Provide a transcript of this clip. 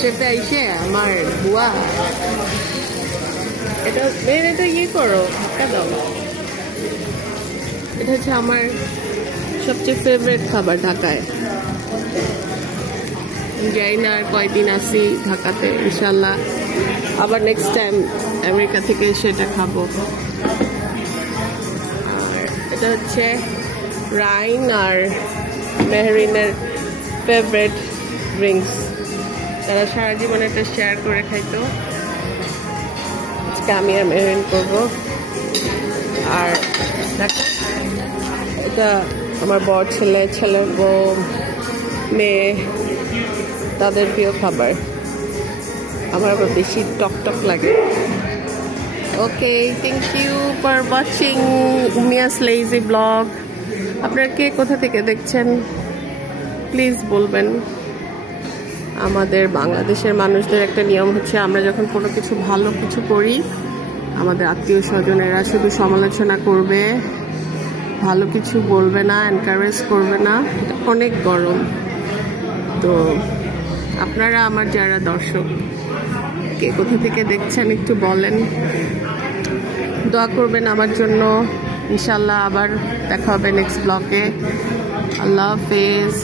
সেটা এসে আমার বুয়া এটা এটা ইয়ে করো ধাক্কা দাও। এটা হচ্ছে আমার সবচেয়ে ফেভারিট খাবার ঢাকায়। যাই না আর কয়দিন আসি ঢাকাতে, ইনশাল্লাহ আবার নেক্সট টাইম আমেরিকা থেকে সেটা খাবো। আর এটা হচ্ছে রাইন আর মেহরিনের ফেভারিট ড্রিঙ্কস। তারা সারা জীবন এটা শেয়ার করে খাইতো, আজকে আমি আর মেহরিন করবো। আর এটা আমার বড় ছেলে, ছেলের বউ, মেয়ে, তাদের প্রিয় খাবার। আমার আবার বেশি টক টক লাগে। Okay, thank you for watching Umiya's lazy blog. আপনারা কে কোথা থেকে দেখছেন প্লিজ বলবেন। আমাদের বাংলাদেশের মানুষদের একটা নিয়ম হচ্ছে, আমরা যখন কোনো কিছু ভালো কিছু করি, আমাদের আত্মীয় স্বজনেরা শুধু সমালোচনা করবে, ভালো কিছু বলবে না, এনকারেজ করবে না। অনেক গরম। তো আপনারা আমার যারা দর্শক, কে কোথা থেকে দেখছেন একটু বলেন, দোয়া করবেন আমার জন্য। ইনশাল্লাহ আবার দেখা হবে নেক্সট ব্লগে। আল্লাহ হাফেজ।